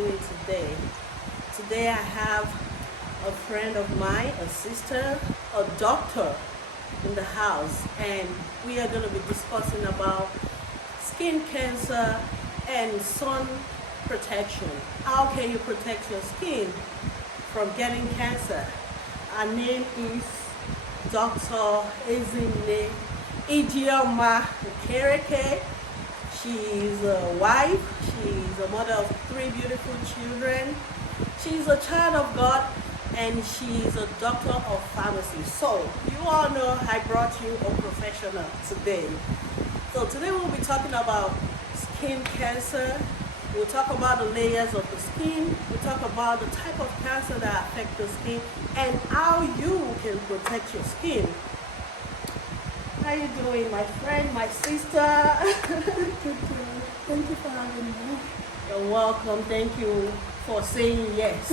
doing today? Today I have a friend of mine, a sister, a doctor in the house, and we are going to be discussing about skin cancer and sun protection. How can you protect your skin from getting cancer? Her name is Dr. Ezinne Okereke. She's a wife, she's a mother of 3 beautiful children, she's a child of God, and she's a doctor of pharmacy. So, you all know I brought you a professional today. So today we'll be talking about skin cancer. We'll talk about the layers of the skin. We'll talk about the type of cancer that affect the skin and how you can protect your skin. How you doing, my friend, my sister? Thank you for having me. You're welcome. Thank you for saying yes.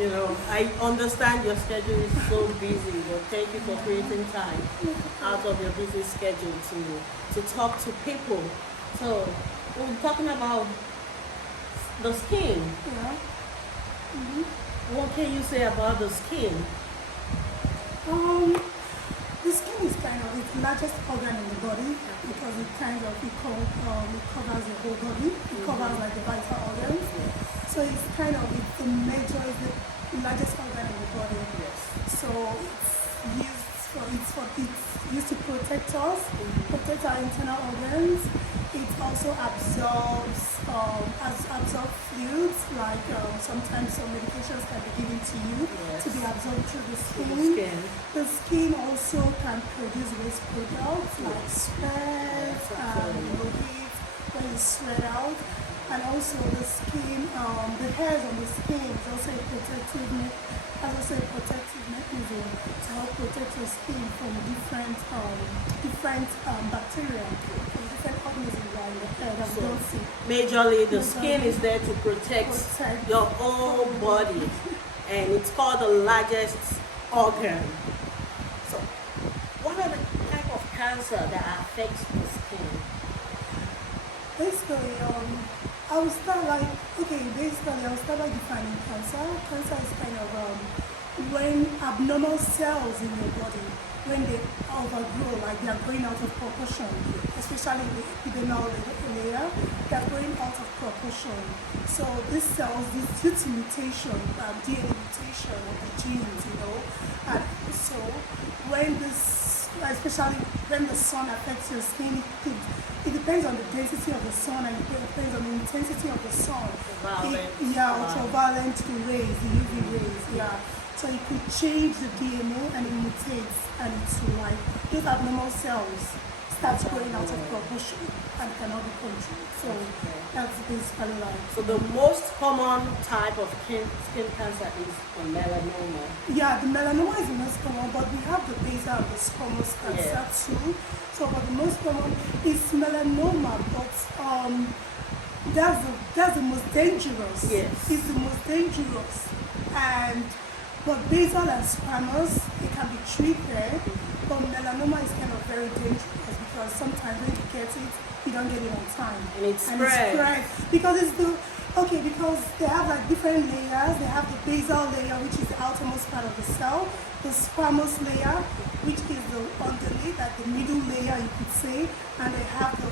You know, I understand your schedule is so busy, but thank you for creating time out of your busy schedule to talk to people. So we're talking about the skin. Yeah. What can you say about the skin? The skin is kind of the largest organ in the body because it covers the whole body. It covers like the vital organs. So it's the largest organ in the body. Yes. So it's used to protect us, protect our internal organs. It also absorbs fluids, like sometimes some medications can be given to you to be absorbed through the skin. The skin also can produce waste products like sweat and liquids when you sweat out. And also the skin, the hairs on the skin is also a protective mechanism to help protect your skin from different bacteria, from different organisms that are in the hair that we don't see. Majorly, the skin is there to protect your whole body, and it's called the largest organ. So, what are the type of cancer that affects the skin? Basically, I'll start by defining cancer. Cancer is kind of when abnormal cells in your body, when they overgrow, like they are going out of proportion, especially the epidermal layer, they are going out of proportion. So these cells, due to mutation, DNA mutation of the genes, and so especially when the sun affects your skin, it depends on the density of the sun and it depends on the intensity of the sun. Ultraviolet rays, the UV rays, So it could change the DNA and it mutates, and it's like those abnormal cells start going out of proportion and cannot be controlled. So that's basically like. So the most common type of skin cancer is melanoma. Yeah, the melanoma is the most common, but we have the basal and the squamous cancer too. So but the most common is melanoma, but that's the most dangerous. Yes. It's the most dangerous. But basal and squamous, they can be treated, but melanoma is kind of very dangerous because sometimes when you get it, you don't get it on time. And it spreads. Because because they have like different layers. They have the basal layer, which is the outermost part of the cell, the squamous layer, which is the underneath, like the middle layer, you could say, and they have the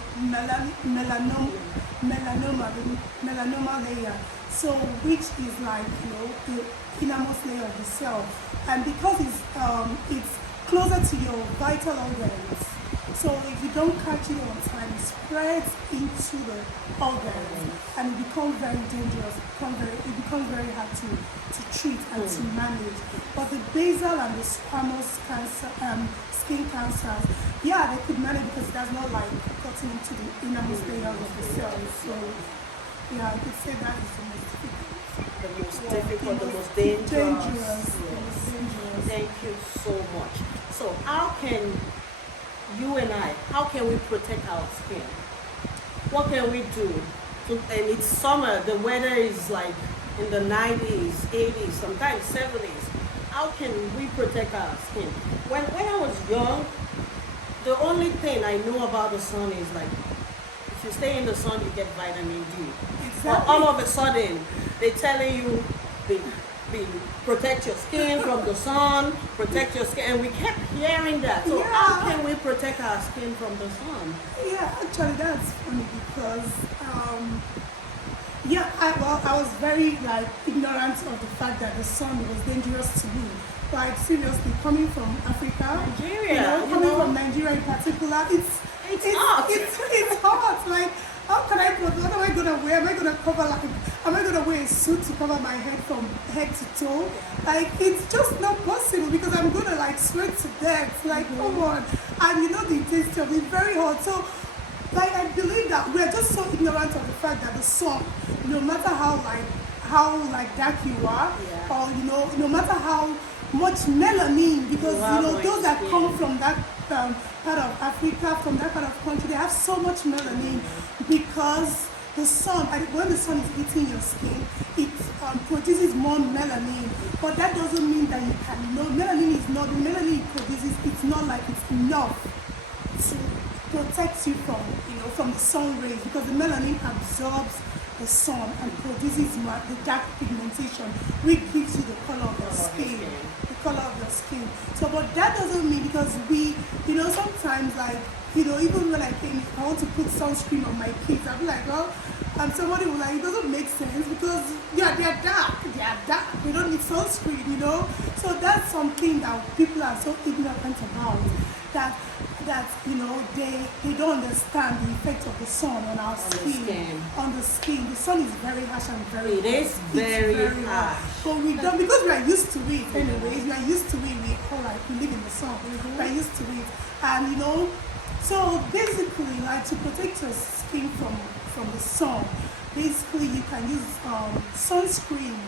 melanoma layer. So which is like the innermost layer of the cell, and because it's closer to your vital organs, so if you don't catch it on time, it spreads into the organs and it becomes very dangerous. It becomes very hard to treat and to manage. But the basal and the squamous cancer, skin cancers, they could manage because it does not like cutting into the innermost layers of the cells. So I could say that is the most difficult. The most dangerous. Yes. Thank you so much. So how can we protect our skin? What can we do? And it's summer, the weather is like in the 90s, 80s, sometimes 70s. How can we protect our skin? When I was young, the only thing I knew about the sun is like, if you stay in the sun, you get vitamin D. Exactly. But all of a sudden, they're telling you, be, protect your skin from the sun, protect your skin, and we kept hearing that. So how can we protect our skin from the sun? Yeah, actually that's funny because I was very like ignorant of the fact that the sun was dangerous to me. Like seriously, coming from Africa, Nigeria, coming from Nigeria in particular, it's hot. It's hot. Like, how can I put? What am I gonna wear? Am I gonna cover like? Am I gonna wear a suit to cover my head from head to toe? Like, it's just not possible because I'm gonna like sweat to death. Like, come on, and you know the intensity of it, it's very hot. So, like, I believe that we are just so ignorant of the fact that the sun, no matter how dark you are, or no matter how much melanin, because those that come from that part of Africa, from that part of country, they have so much melanin because the sun, when the sun is hitting your skin, it produces more melanin. But that doesn't mean that you can, melanin is not, the melanin it produces, it's not like it's enough to protect you from the sun rays, because the melanin absorbs the sun and produces the dark pigmentation, which gives you the color of your skin. The color of your skin. So, but that doesn't mean, because we, sometimes like, even when I came, I want to put sunscreen on my kids, I'll be like, well, and somebody will like, it doesn't make sense because they're dark, they don't need sunscreen, So that's something that people are so ignorant about, that they don't understand the effect of the sun on our skin. On the skin. The sun is very harsh and very hot. It is very harsh. But we don't, because we are used to it anyways, we are used to it, we live in the sun, we are used to it. And so basically, like, to protect your skin from the sun, basically you can use sunscreens.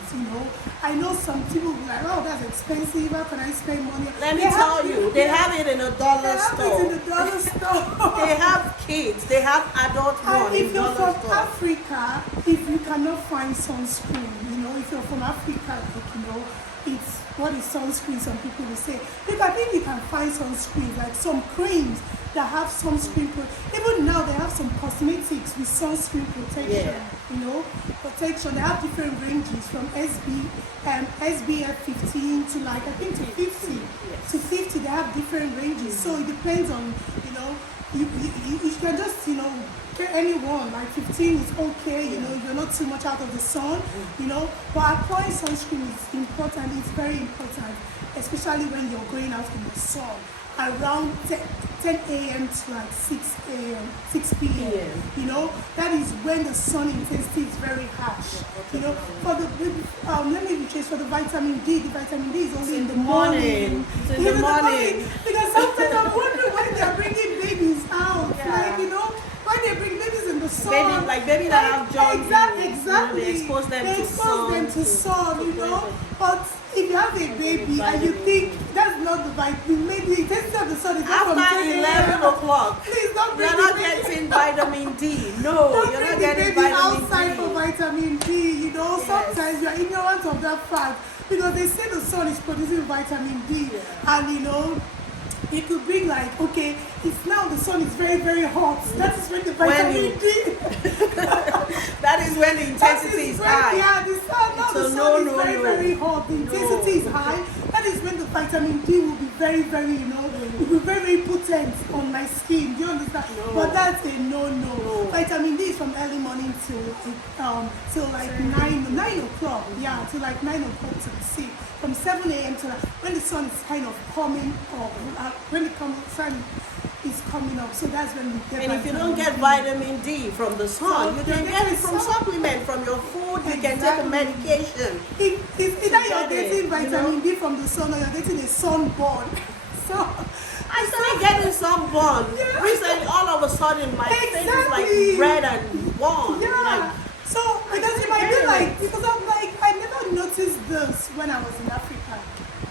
I know some people will be like, oh, that's expensive, how can I spend money? Let me tell you, they have it in a dollar store. They have it in the dollar store. They have kids, they have adult and one if in you're dollar from store. Africa, if you cannot find sunscreen, if you're from Africa, it's what is sunscreen, some people will say. Because I think you can find sunscreen, like some creams that have sunscreen. Even now they have some cosmetics with sunscreen protection. Protection. They have different ranges from SBF 15 to like I think to 50. Yes. To 50, they have different ranges. So it depends on you can just get anyone. Like 15 is okay. You're not too much out of the sun. But applying sunscreen is important. It's very important, especially when you're going out in the sun around 10 a.m. to like 6 p.m. That is when the sun intensity is very harsh. For the let me rephrase, for the vitamin D. The vitamin D is only in the morning. It's in the morning. Because sometimes I'm wondering why they are bringing babies out. Why they bring babies in the sun. Baby that have joined. Exactly. They expose them to sun. But if you have a baby and you think that's not the vitamin, maybe the intensity of the sun is not from after 11 o'clock. Please don't bring You're not getting vitamin D. No, you're not getting vitamin vitamin outside D. for vitamin D. Sometimes you're ignorant of that fact because they say the sun is producing vitamin D, and it could be like, okay, it's now the sun is very, very hot. That is when the vitamin D. That is when the intensity is high. Yeah, the sun, now the sun is very, very hot. The intensity is high. That is when the vitamin D will be very, very, will be very, very potent on my skin. Do you understand? No. But that's a no. Vitamin D is from early morning till like 9 o'clock. Yeah, till like 9 o'clock to the sea. From 7 a.m. to when the sun is kind of coming up, when the sun is coming up. So that's when we get. And if you don't get vitamin D from the sun, you can get it from supplement, from your food. You can take a medication. If either you're getting vitamin D from the sun or you're getting a sunburn. So I started getting sunburn. Recently, all of a sudden, my face is like red and warm. Yeah. So because you might be like, because I'm like, I never noticed this when I was in Africa.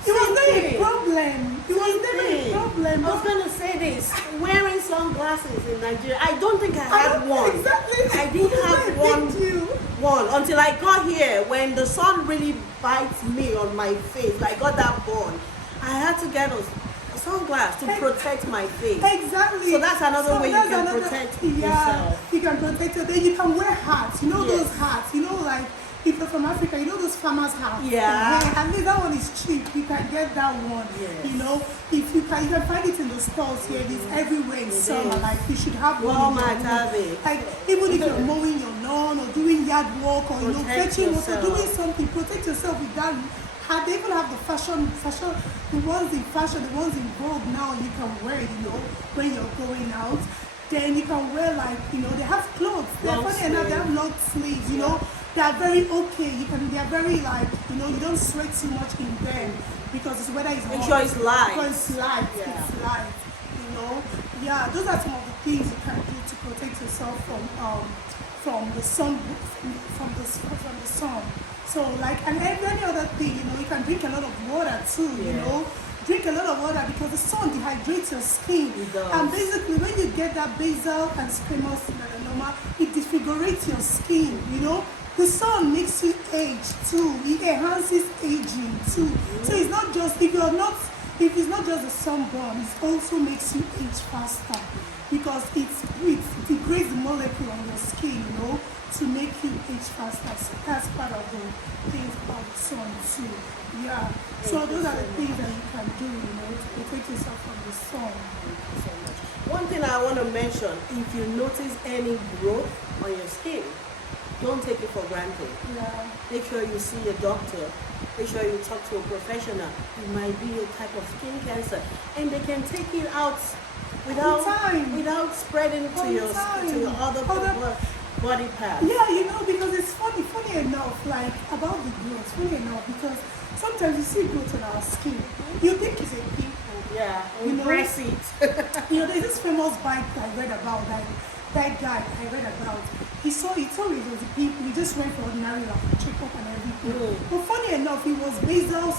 It was not a problem. It was never a problem. I was going to say this. Wearing sunglasses in Nigeria, I don't think I had one. Exactly. I didn't have one until I got here. When the sun really bites me on my face, I got that burn. I had to get a sunglass to protect my face. Exactly. So that's another way you can protect yourself. You can protect it. Then you can wear hats. Those hats. Like if you're from Africa, you know those farmers have. Yeah. At least that one is cheap. You can get that one. Yes. You know, if you can find it in the stores here. It's everywhere in summer. is. Like you should have one. Walmart have it. Like even if you're mowing your lawn or doing yard work or Protect fetching water, yourself. doing something, protect yourself with that. They even have the fashion, the ones in fashion, the ones in vogue now. You can wear it, when you're going out. Then you can wear they have clothes. They're funny enough, they have long sleeves. They are very okay. They are very you don't sweat too much in them because the weather is hot. Make sure it's light. Because it's light. Yeah. It's light. Yeah. Those are some of the things you can do to protect yourself from the sun, from the sun. So and any other thing, you can drink a lot of water too. Yeah. Drink a lot of water because the sun dehydrates your skin. It does. And basically, when you get that basal and squamous melanoma, it disfigurates your skin. The sun makes you age too. It enhances aging too. So it's not just if it's not just the sunburn, it also makes you age faster because it degrades the molecule on your skin, to make you age faster. So that's part of the things about the sun too. Yeah. So those are the things that you can do, to protect yourself from the sun. Thank you so much. One thing I want to mention, if you notice any growth on your skin, don't take it for granted. Yeah. Make sure you see a doctor. Make sure you talk to a professional. It might be a type of skin cancer, and they can take it out without spreading to your other body parts. Yeah, because it's funny enough, about the growth, funny enough, because sometimes you see growth on our skin. You think it's a pimple. Yeah, we press it. There's this famous bike I read about, that guy I read about. He told me it was a pimple. He just went for ordinary checkup and everything. But funny enough, it was basal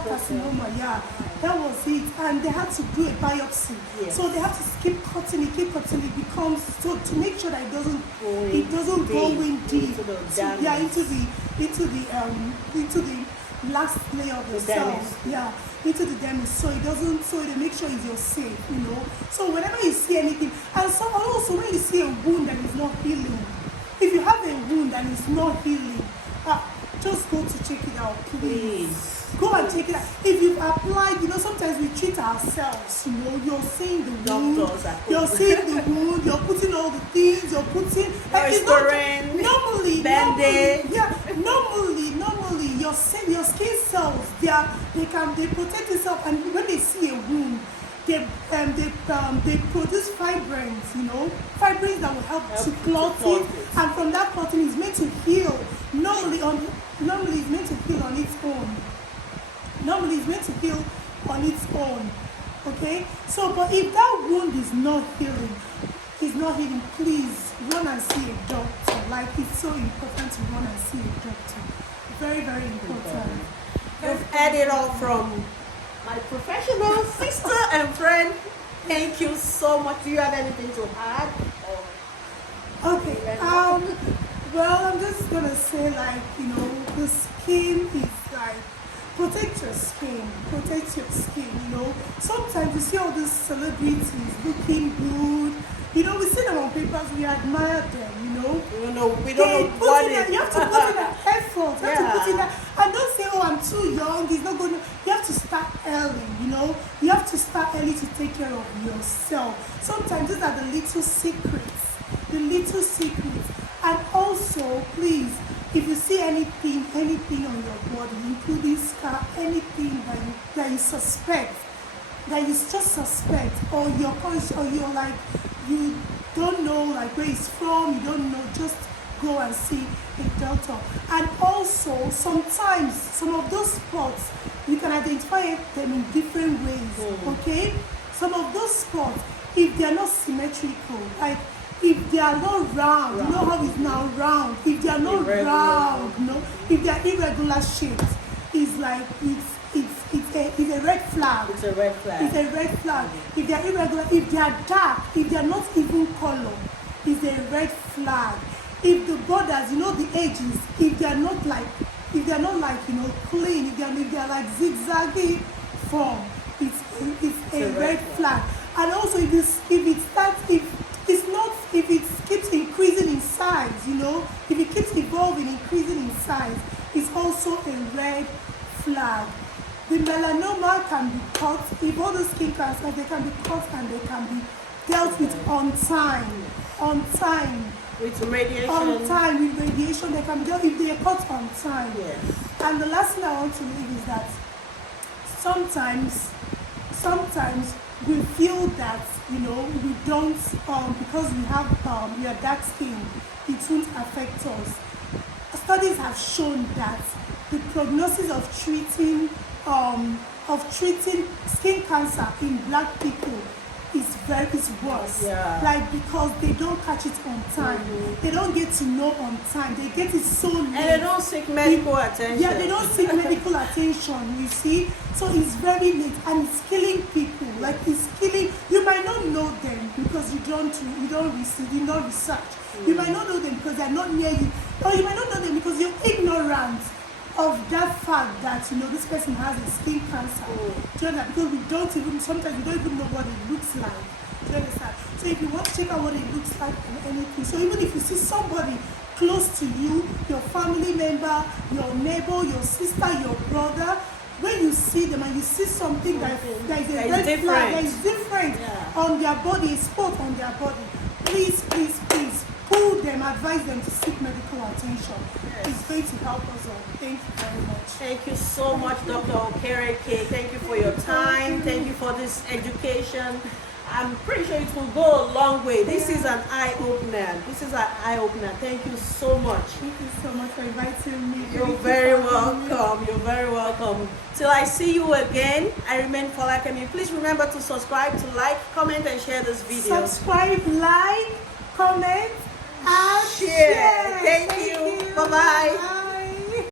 carcinoma. Yeah, that was it. And they had to do a biopsy. Yes. So they have to keep cutting it. It becomes so to make sure that it doesn't go in deep. Into the last layer of the cells. Yeah, into the dermis. So they make sure you're safe. So whenever you see anything, and so also when you see a wound that is not healing, if you have a wound and it's not healing, just go to check it out, please. Go and check it out. If you've applied, sometimes we treat ourselves, you're seeing the wound, you're seeing the wound, you're putting all the things, you're putting normally, your skin cells, they protect themselves, and when they see a wound, they produce fibrins, fibrins that will help to clot it, and from that clotting is meant to heal. Normally it's meant to heal on its own. Okay? So, but if that wound is not healing, please run and see a doctor. It's so important to run and see a doctor. Very, very important. You've had it all from my professional sister and friend. Thank you so much. Do you have anything to add? Okay. Well, I'm just gonna say the skin is protect your skin, Sometimes you see all these celebrities looking good. We see them on papers, we admire them, We don't know what it is. You have to put in that effort. You have to put in that. And don't say, I'm too young, it's not good. You have to start early, You have to start early to take care of yourself. Sometimes these are the little secrets. And also, please, if you see anything on your body, including scar, anything that you suspect, or you're conscious, or you don't know where it's from, you don't know, just go and see a doctor. And also, sometimes some of those spots you can identify them in different ways. Okay, some of those spots, if they are not symmetrical, if they are not round, you know how it's now round. If they are not round, if they are irregular shapes, it's a red flag. It's a red flag. If they are irregular, if they are dark, if they are not even color, it's a red flag. If the borders, the edges, if they are not clean, if they are zigzaggy form, it's a red flag. And also if it keeps increasing in size, size, if it keeps evolving, increasing in size, it's also a red flag. The melanoma can be caught, if all the skin cancers, they can be caught and they can be dealt with on time. With radiation. On time, with radiation, they can be dealt if they are caught on time. Yes. And the last thing I want to leave is that sometimes we feel that, we don't, because we are dark skin, it won't affect us. Studies have shown that the prognosis of treating skin cancer in black people is worse. Yeah. Like, because they don't catch it on time. They don't get to know on time. They get it so late. And they don't seek medical attention. Yeah, they don't seek medical attention, you see. So it's very late and it's killing people. Like, it's killing, you might not know them because you don't research. You might not know them because they're not near you. Or you might not know them because you're ignorant of that fact that, this person has a skin cancer. Do you understand? Because sometimes we don't even know what it looks like. Do you understand? So if you want to check out what it looks like and anything, so even if you see somebody close to you, your family member, your neighbor, your sister, your brother, when you see them and you see something that is a red flag, that is different on their body, a spot on their body, please pull them, advise them to seek medical attention. Yes. It's going to help us all. Thank you very much. Thank you so much, Dr. Okereke. Thank you for your time. Thank you for this education. I'm pretty sure it will go a long way. This is an eye-opener. Thank you so much. Thank you so much for inviting me. You're very welcome. You're very welcome. Till I see you again, I remain Folakemi. Please remember to subscribe, to like, comment, and share this video. Subscribe, like, comment, and share. Thank you. Bye-bye.